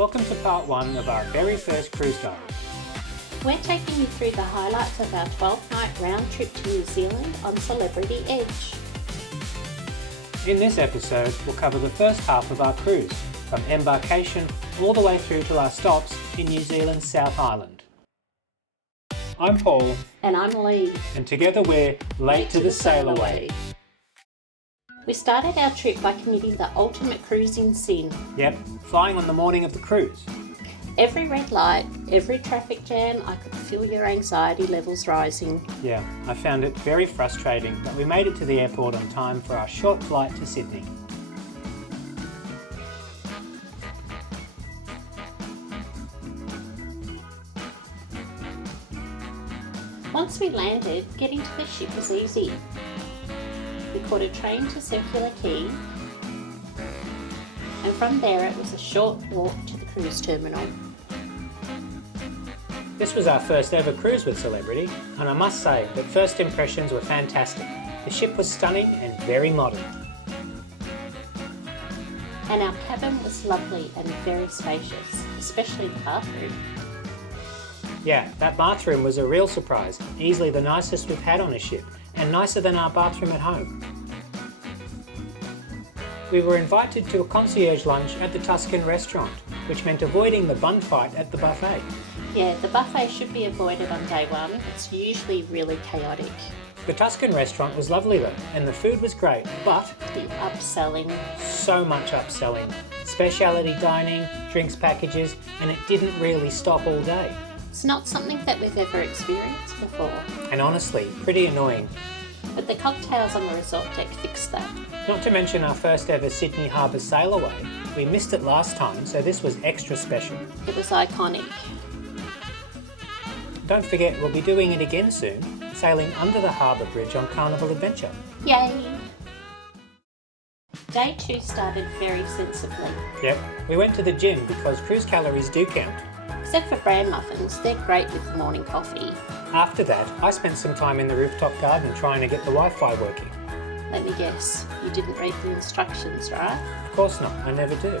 Welcome to part 1 of our very first cruise diary. We're taking you through the highlights of our 12-night round trip to New Zealand on Celebrity Edge. In this episode, we'll cover the first half of our cruise, from embarkation all the way through to our stops in New Zealand's South Island. I'm Paul. And I'm Lee. And together we're late to the sail away. We started our trip by committing the ultimate cruising sin. Yep, flying on the morning of the cruise. Every red light, every traffic jam, I could feel your anxiety levels rising. Yeah, I found it very frustrating, but we made it to the airport on time for our short flight to Sydney. Once we landed, getting to the ship was easy. We caught a train to Circular Quay, and from there it was a short walk to the cruise terminal. This was our first ever cruise with Celebrity, and I must say that first impressions were fantastic. The ship was stunning and very modern. And our cabin was lovely and very spacious, especially the bathroom. Yeah, that bathroom was a real surprise, easily the nicest we've had on a ship, and nicer than our bathroom at home. We were invited to a concierge lunch at the Tuscan restaurant, which meant avoiding the bun fight at the buffet. Yeah, the buffet should be avoided on day one. It's usually really chaotic. The Tuscan restaurant was lovely though, and the food was great, but the upselling. So much upselling. Speciality dining, drinks packages, and it didn't really stop all day. It's not something that we've ever experienced before. And honestly, pretty annoying. But the cocktails on the resort deck fixed that. Not to mention our first ever Sydney Harbour sail away. We missed it last time, so this was extra special. It was iconic. Don't forget, we'll be doing it again soon, sailing under the Harbour Bridge on Carnival Adventure. Yay! Day 2 started very sensibly. Yep, we went to the gym because cruise calories do count. Except for bran muffins, they're great with the morning coffee. After that, I spent some time in the rooftop garden trying to get the Wi-Fi working. Let me guess, you didn't read the instructions, right? Of course not, I never do.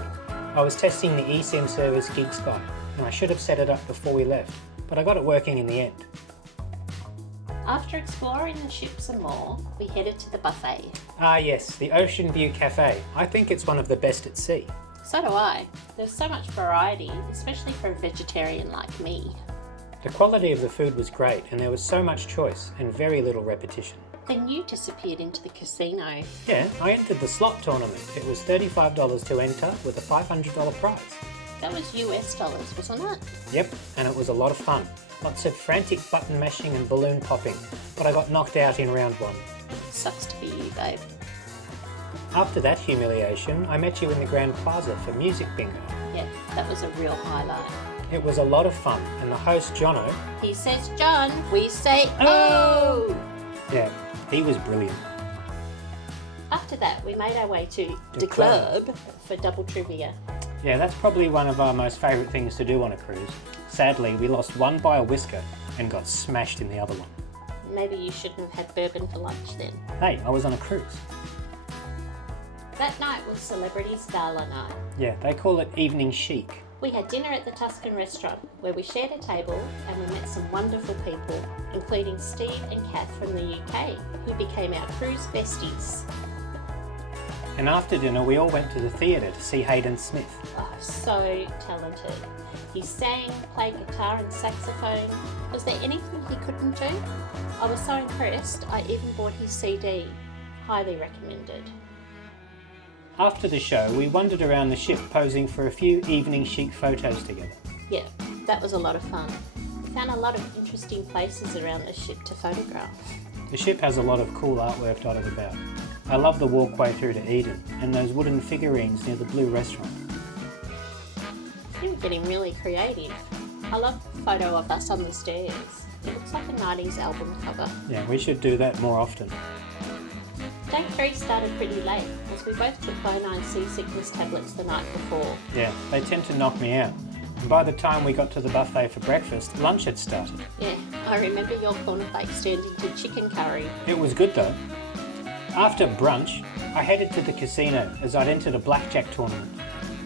I was testing the eSIM service GigSky, and I should have set it up before we left, but I got it working in the end. After exploring the ship some more, we headed to the buffet. Ah yes, the Ocean View Cafe. I think it's one of the best at sea. So do I. There's so much variety, especially for a vegetarian like me. The quality of the food was great, and there was so much choice and very little repetition. Then you disappeared into the casino. Yeah, I entered the slot tournament. It was $35 to enter with a $500 prize. That was US dollars, wasn't it? Yep, and it was a lot of fun. Lots of frantic button mashing and balloon popping, but I got knocked out in round 1. Sucks to be you, babe. After that humiliation, I met you in the Grand Plaza for music bingo. Yeah, that was a real highlight. It was a lot of fun, and the host, Jono... He says John, we say oh! Yeah, he was brilliant. After that, we made our way to The the club. club for double trivia. Yeah, that's probably one of our most favourite things to do on a cruise. Sadly, we lost one by a whisker and got smashed in the other one. Maybe you shouldn't have had bourbon for lunch then. Hey, I was on a cruise. That night was Celebrity's Gala night. Yeah, they call it evening chic. We had dinner at the Tuscan restaurant where we shared a table and we met some wonderful people, including Steve and Kath from the UK, who became our cruise besties. And after dinner, we all went to the theatre to see Hayden Smith. Oh, so talented. He sang, played guitar and saxophone. Was there anything he couldn't do? I was so impressed, I even bought his CD. Highly recommended. After the show, we wandered around the ship posing for a few evening chic photos together. Yeah, that was a lot of fun. We found a lot of interesting places around the ship to photograph. The ship has a lot of cool artwork dotted about. I love the walkway through to Eden and those wooden figurines near the Blue Restaurant. You were getting really creative. I love the photo of us on the stairs. It looks like a 90s album cover. Yeah, we should do that more often. Day 3 started pretty late, as we both took Bonine seasickness tablets the night before. Yeah, they tend to knock me out. And by the time we got to the buffet for breakfast, lunch had started. Yeah, I remember your cornflakes turned into chicken curry. It was good though. After brunch, I headed to the casino as I'd entered a blackjack tournament.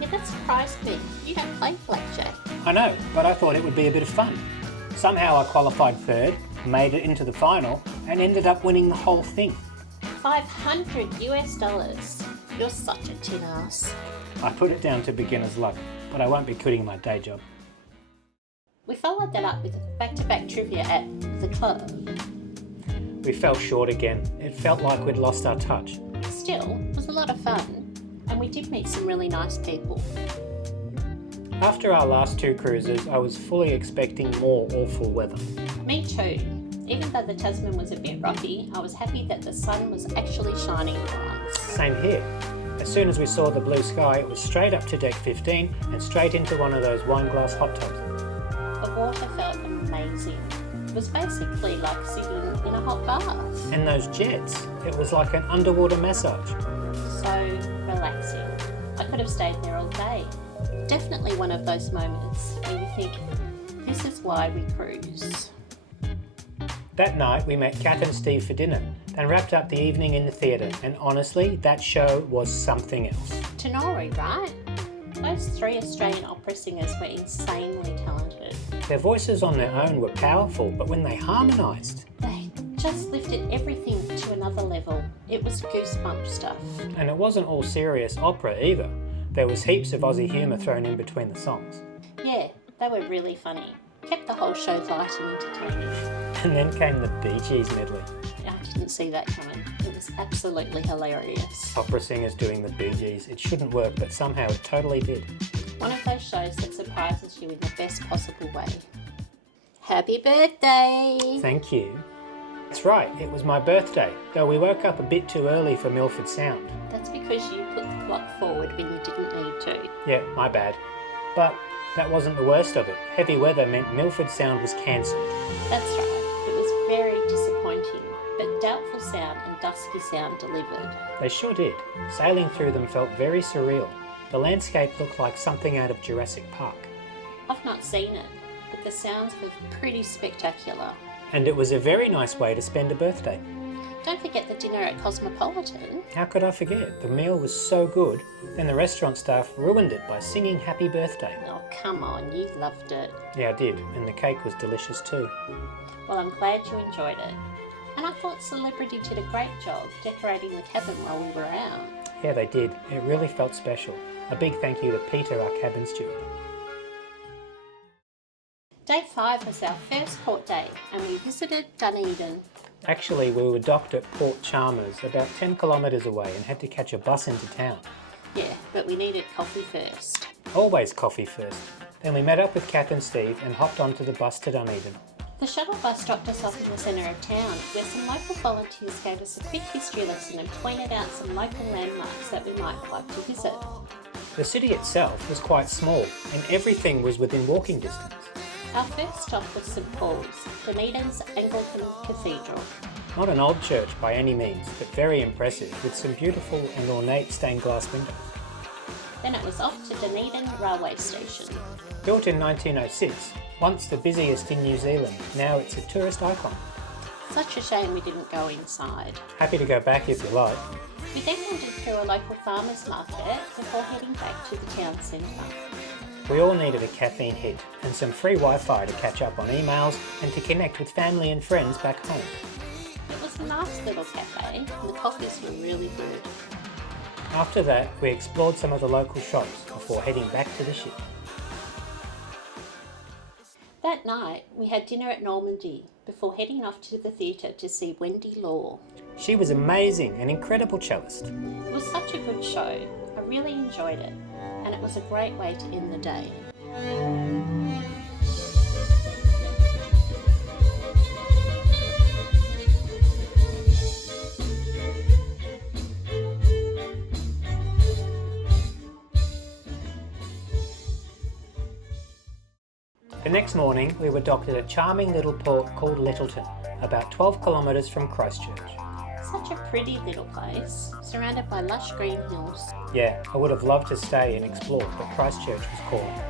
Yeah, that surprised me. You don't play blackjack. I know, but I thought it would be a bit of fun. Somehow I qualified third, made it into the final, and ended up winning the whole thing. $500. You're such a tin ass. I put it down to beginner's luck, but I won't be quitting my day job. We followed that up with back-to-back trivia at the club. We fell short again. It felt like we'd lost our touch. Still, it was a lot of fun, and we did meet some really nice people. After our last 2 cruises, I was fully expecting more awful weather. Me too. Even though the Tasman was a bit rocky, I was happy that the sun was actually shining for once. Same here. As soon as we saw the blue sky, it was straight up to deck 15 and straight into one of those wine glass hot tubs. The water felt amazing. It was basically like sitting in a hot bath. And those jets, it was like an underwater massage. So relaxing. I could have stayed there all day. Definitely one of those moments where you think, this is why we cruise. That night we met Kath and Steve for dinner and wrapped up the evening in the theatre, and honestly, that show was something else. Tenori, right? Those 3 Australian opera singers were insanely talented. Their voices on their own were powerful, but when they harmonised, They just lifted everything to another level. It was goosebump stuff. and it wasn't all serious opera either. There was heaps of Aussie humour thrown in between the songs. Yeah, they were really funny. Kept the whole show light and entertaining. And then came the Bee Gees medley. I didn't see that coming. It was absolutely hilarious. Opera singers doing the Bee Gees. It shouldn't work, but somehow it totally did. One of those shows that surprises you in the best possible way. Happy birthday! Thank you. That's right, it was my birthday, though we woke up a bit too early for Milford Sound. That's because you put the clock forward when you didn't need to. Yeah, my bad. But that wasn't the worst of it. Heavy weather meant Milford Sound was cancelled. That's right. It was very disappointing, but Doubtful Sound and Dusky Sound delivered. They sure did. Sailing through them felt very surreal. The landscape looked like something out of Jurassic Park. I've not seen it, but the sounds were pretty spectacular. And it was a very nice way to spend a birthday. Don't forget the dinner at Cosmopolitan. How could I forget? The meal was so good, then the restaurant staff ruined it by singing happy birthday. Oh, come on, you loved it. Yeah, I did, and the cake was delicious too. Well, I'm glad you enjoyed it. And I thought Celebrity did a great job decorating the cabin while we were out. Yeah, they did. It really felt special. A big thank you to Peter, our cabin steward. Day 5 was our first port day, and we visited Dunedin. Actually, we were docked at Port Chalmers, about 10 kilometres away, and had to catch a bus into town. Yeah, but we needed coffee first. Always coffee first. Then we met up with Kath and Steve and hopped onto the bus to Dunedin. The shuttle bus dropped us off in the centre of town, where some local volunteers gave us a quick history lesson and pointed out some local landmarks that we might like to visit. The city itself was quite small, and everything was within walking distance. Our first stop was St Paul's, Dunedin's Anglican Cathedral. Not an old church by any means, but very impressive, with some beautiful and ornate stained glass windows. Then it was off to Dunedin Railway Station. Built in 1906, once the busiest in New Zealand, now it's a tourist icon. Such a shame we didn't go inside. Happy to go back if you like. We then wandered through a local farmer's market before heading back to the town centre. We all needed a caffeine hit and some free Wi-Fi to catch up on emails and to connect with family and friends back home. It was a nice little cafe and the coffees were really good. After that, we explored some of the local shops before heading back to the ship. That night, we had dinner at Normandy before heading off to the theatre to see Wendy Law. She was amazing, an incredible cellist. It was such a good show. I really enjoyed it, and it was a great way to end the day. The next morning, we were docked at a charming little port called Littleton, about 12 kilometres from Christchurch. Such a pretty little place, surrounded by lush green hills. Yeah, I would have loved to stay and explore, but Christchurch was calling.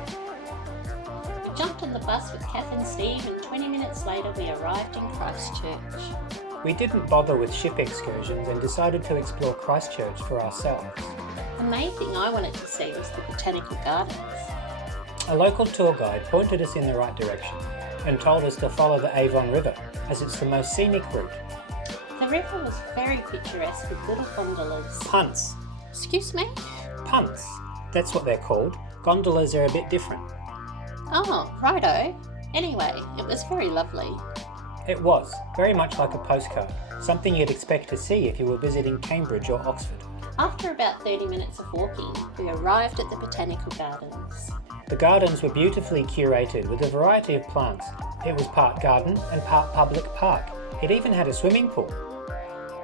We jumped on the bus with Kath and Steve, and 20 minutes later we arrived in Christchurch. We didn't bother with ship excursions and decided to explore Christchurch for ourselves. A main thing I wanted to see was the botanical gardens. A local tour guide pointed us in the right direction and told us to follow the Avon River as it's the most scenic route. The river was very picturesque with little gondolas. Punts. Excuse me? Punts. That's what they're called. Gondolas are a bit different. Oh, righto. Anyway, it was very lovely. It was, very much like a postcard, something you'd expect to see if you were visiting Cambridge or Oxford. After about 30 minutes of walking, we arrived at the botanical gardens. The gardens were beautifully curated with a variety of plants. It was part garden and part public park. It even had a swimming pool.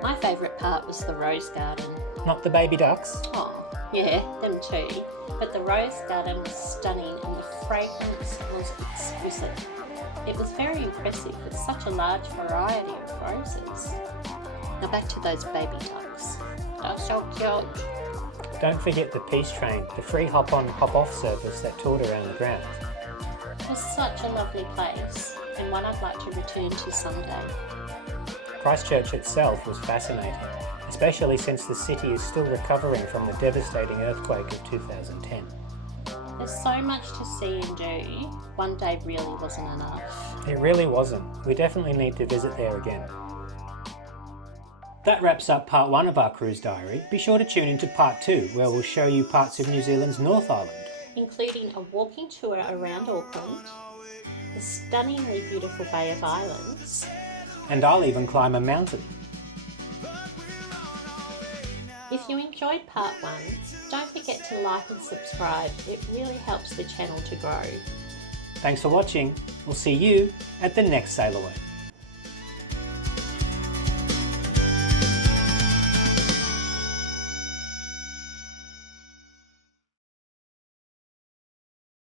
My favourite part was the rose garden. Not the baby ducks? Oh, yeah, them too. But the rose garden was stunning and the fragrance was exquisite. It was very impressive with such a large variety of roses. Now back to those baby ducks. They're so cute. Don't forget the Peace Train, the free hop-on, hop-off service that toured around the grounds. It was such a lovely place and one I'd like to return to someday. Christchurch itself was fascinating, especially since the city is still recovering from the devastating earthquake of 2010. There's so much to see and do, one day really wasn't enough. It really wasn't. We definitely need to visit there again. That wraps up part 1 of our cruise diary. Be sure to tune into part 2, where we'll show you parts of New Zealand's North Island, including a walking tour around Auckland, the stunningly beautiful Bay of Islands, and I'll even climb a mountain. If you enjoyed part 1, don't forget to like and subscribe. It really helps the channel to grow. Thanks for watching. We'll see you at the next Sail Away.